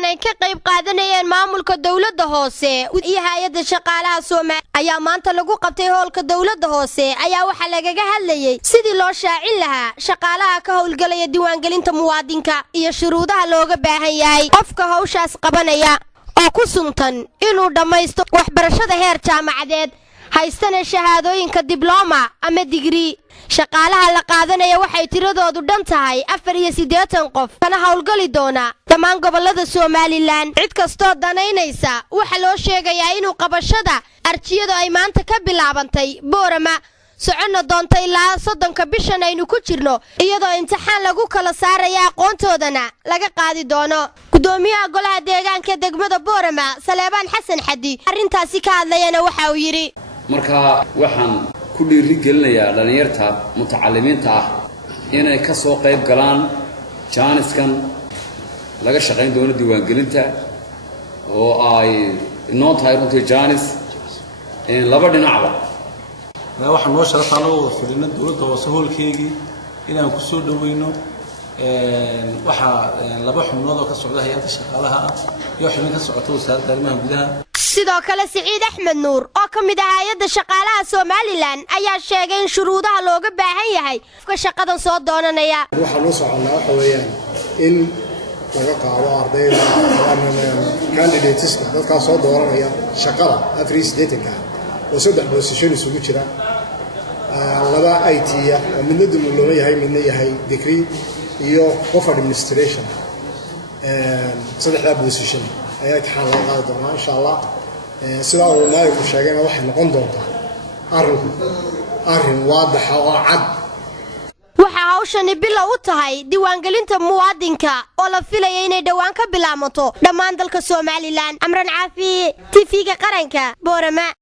kulan ay ka qayb qaadanayeen maamulka dawladda hoose iyo hay'adda shaqaalaha Soomaaliya ayaa maanta lagu qabtay hoolka dawladda hoose ayaa waxa lagaga hadlayay sidii loo shaacin lahaa shaqaalaha ka howlgalaya diiwaangelinta muwaadinka iyo shuruudaha looga baahan yahay qofka hawshaas qabanaya oo ku suntan inuu dhameysto waxbarashada heer jaamacadeed haystana shahaadooyinka dibloma ama degree shaqaalaha la qaadanaya waxay tiradoodu dhan tahay 84 qof kana hawlgali doona dhammaan gobolada Soomaaliland cid kastoo danaynaysa waxa loo sheegayaa inuu qabashada arjiyadu ay maanta ka bilaabantay Boorama soconna doonta ilaa 30 bishan aynu ku jirno iyadoo imtixaan lagu kala saarayo aqoontoodana laga qaadi doono gudoomiyaha golaha deegaanka degmada Boorama Saleebaan Xasan Xadi arintaasi ka hadlayana waxa uu yiri marka waxaan ku dhiirigelinayaa dhalinyarta mutacalimiinta ah inay ka soo qayb galaan jaaniskan laga shaqayn doono diiwaangelinta oo ay inoo tahay runtii jaanis laba dhinacba waxaan noo sharaxaa loo fadhina dawladda hoose hoolkeegii inaan ku soo dhaweyno waxa laba xubnood oo ka socda hay'adda shaqaalaha iyo xubin ka socota wasaaradda arrimaha gudaha sidoo kale Saciid Axmed Nuur oo ka mid ah hay'adda shaqaalaha Soomaaliland ayaa sheegay in shuruudaha looga baahan yahay qofka shaqadan soo doonanaya waxa loo soconaa waxa weeyaan in laga qaado ardayda candidates dadka soo dooranaya shaqada afri sideetanka oo saddex position isugu jira laba IT oo midna dulmo yahay midna yahay degree iyo qof administration saddexda position ayaa ka xal qaadi doona insha Allah sida uu maayku sheegayna waxay noqon doontaa arrin waadax oo cad waxa hawshani bilow u tahay diiwaangelinta muwaadinka oo la filayo inay dhawaan ka bilaabato dhammaan dalka Soomaaliland Amran Caafi TV-ga qaranka Boorama